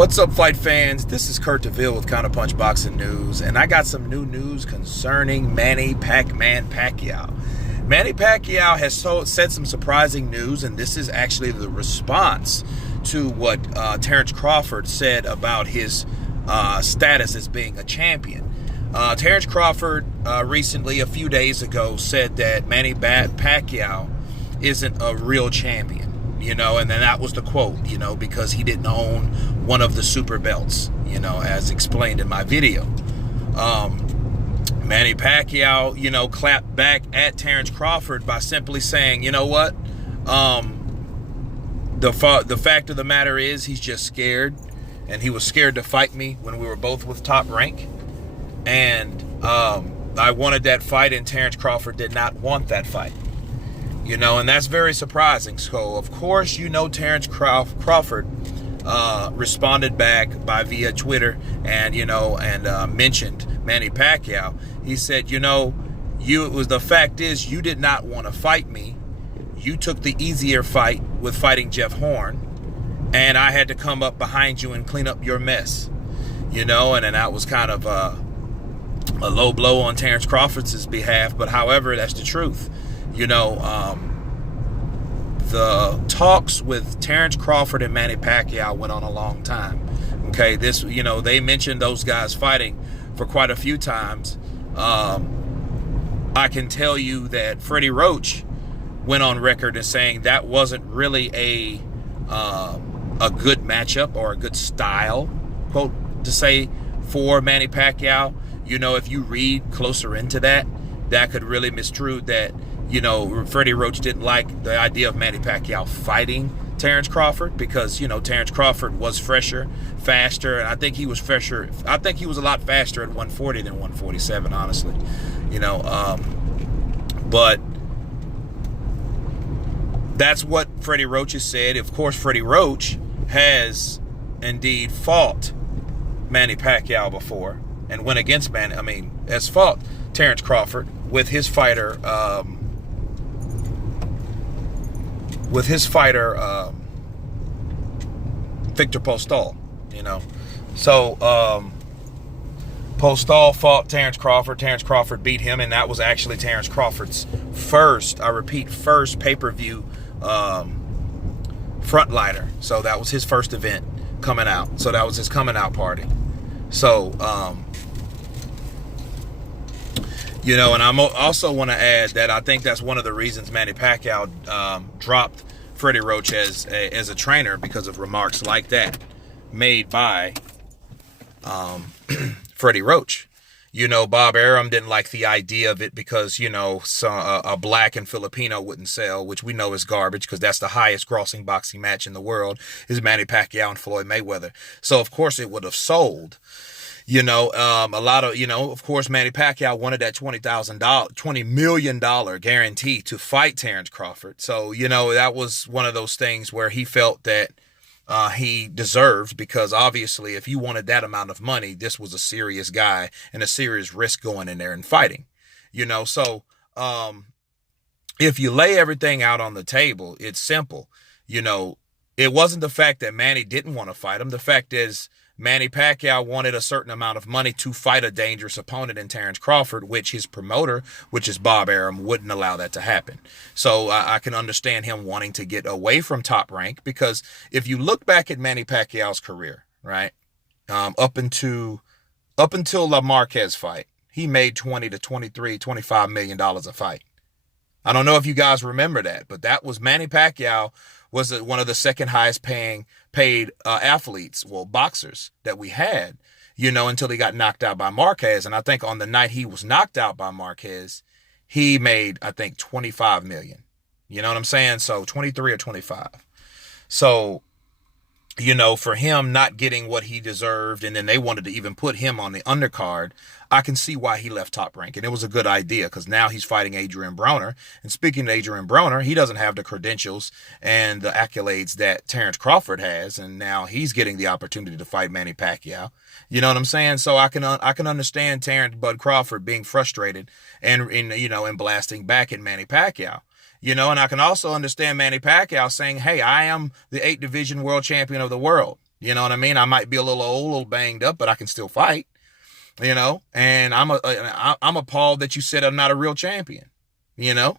What's up, fight fans? This is Kurt DeVille with Counterpunch Boxing News, and I got some new news concerning Manny Pacquiao. Manny Pacquiao has said some surprising news, and this is actually the response to what Terence Crawford said about his status as being a champion. Terence Crawford recently, a few days ago, said that Manny Pacquiao isn't a real champion. And then that was the quote, because he didn't own one of the super belts, as explained in my video. Manny Pacquiao, clapped back at Terence Crawford by simply saying, you know what? The fact of the matter is he's just scared, and he was scared to fight me when we were both with Top Rank. And I wanted that fight, and Terence Crawford did not want that fight. And that's very surprising. So, of course, Terence Crawford responded back via Twitter and mentioned Manny Pacquiao. He said, the fact is you did not want to fight me. You took the easier fight with fighting Jeff Horn, and I had to come up behind you and clean up your mess. And then that was kind of a low blow on Terence Crawford's behalf. But however, that's the truth. The talks with Terence Crawford and Manny Pacquiao went on a long time. Okay, they mentioned those guys fighting for quite a few times. I can tell you that Freddie Roach went on record as saying that wasn't really a good matchup or a good style, quote, to say for Manny Pacquiao. If you read closer into that could really misconstrue that. Freddie Roach didn't like the idea of Manny Pacquiao fighting Terence Crawford because, Terence Crawford was fresher, faster, and I think he was fresher. I think he was a lot faster at 140 than 147, honestly. But that's what Freddie Roach has said. Of course, Freddie Roach has indeed fought Manny Pacquiao before and went against has fought Terence Crawford with his fighter, Victor Postol, So, Postol fought Terence Crawford. Terence Crawford beat him, and that was actually Terence Crawford's first pay-per-view frontliner. So that was his first event coming out. So that was his coming out party. So, and I also want to add that I think that's one of the reasons Manny Pacquiao dropped Freddie Roach as a trainer, because of remarks like that made by Freddie Roach. Bob Arum didn't like the idea of it because, a black and Filipino wouldn't sell, which we know is garbage because that's the highest grossing boxing match in the world is Manny Pacquiao and Floyd Mayweather. So, of course, it would have sold. A lot of, of course, Manny Pacquiao wanted that $20 million guarantee to fight Terence Crawford. So, that was one of those things where he felt that he deserved, because obviously if you wanted that amount of money, this was a serious guy and a serious risk going in there and fighting, So, if you lay everything out on the table, it's simple. It wasn't the fact that Manny didn't want to fight him. The fact is, Manny Pacquiao wanted a certain amount of money to fight a dangerous opponent in Terence Crawford, which his promoter, which is Bob Arum, wouldn't allow that to happen. So I can understand him wanting to get away from Top Rank, because if you look back at Manny Pacquiao's career, right, up until the Marquez fight, he made $20 to $23, $25 million a fight. I don't know if you guys remember that, but that was Manny Pacquiao was one of the second highest paid athletes, boxers that we had, until he got knocked out by Marquez. And I think on the night he was knocked out by Marquez, he made, I think, $25 million. You know what I'm saying? So 23 or 25. So, for him not getting what he deserved, and then they wanted to even put him on the undercard, I can see why he left Top Rank. And it was a good idea, because now he's fighting Adrian Broner. And speaking of Adrian Broner, he doesn't have the credentials and the accolades that Terence Crawford has. And now he's getting the opportunity to fight Manny Pacquiao. You know what I'm saying? So I can understand Terence Bud Crawford being frustrated and blasting back at Manny Pacquiao. And I can also understand Manny Pacquiao saying, hey, I am the 8 division world champion of the world. You know what I mean? I might be a little old, a little banged up, but I can still fight. You know, and I'm appalled that you said I'm not a real champion. You know,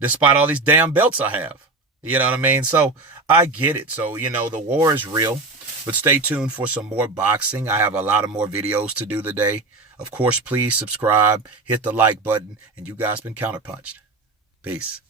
despite all these damn belts I have. You know what I mean? So I get it. So, you know, the war is real, but stay tuned for some more boxing. I have a lot of more videos to do today. Of course, please subscribe, hit the like button, and you guys been counterpunched. Peace.